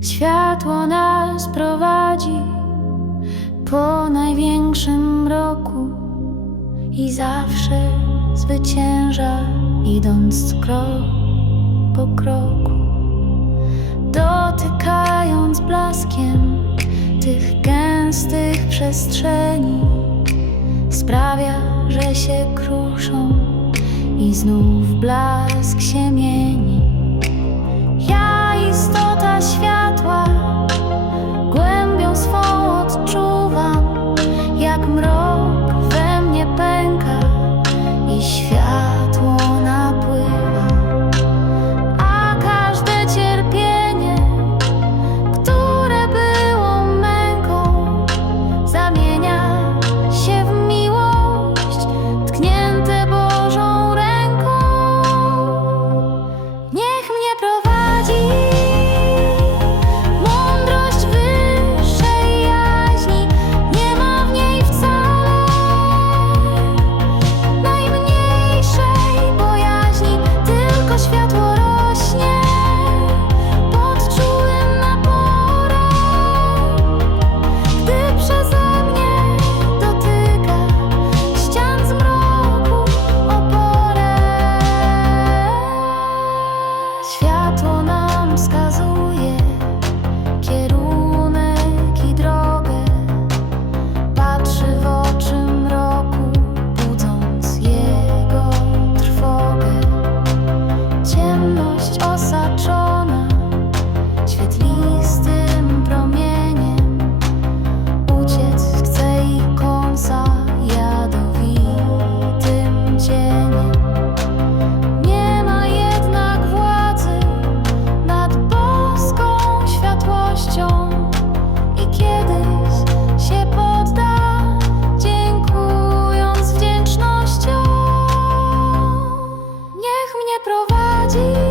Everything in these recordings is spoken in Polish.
Światło nas prowadzi po największym mroku i zawsze zwycięża, idąc krok po kroku, dotykając blaskiem tych gęstych przestrzeni, sprawia, że się kruszą i znów blask się mieni. provar de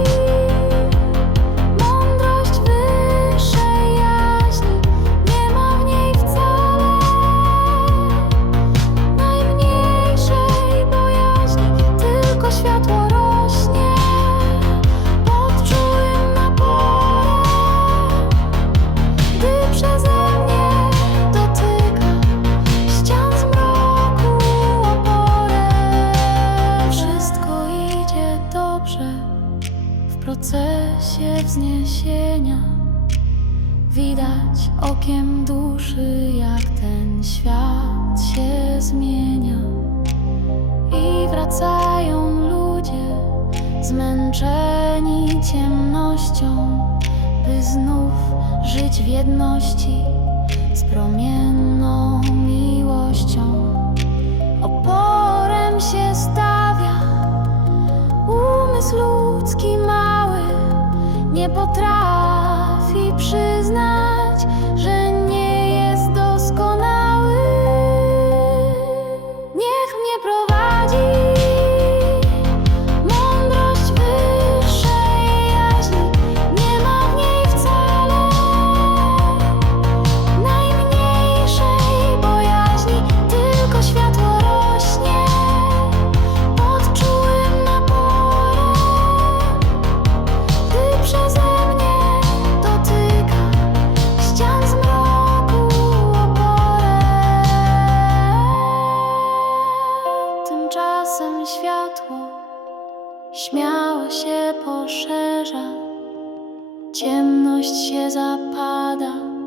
procesie wzniesienia. Widać okiem duszy, jak ten świat się zmienia. I wracają ludzie zmęczeni ciemnością By znów żyć w jedności z promienną miłością. nie potrafi przyznać. czasem światło śmiało się poszerza, ciemność się zapada.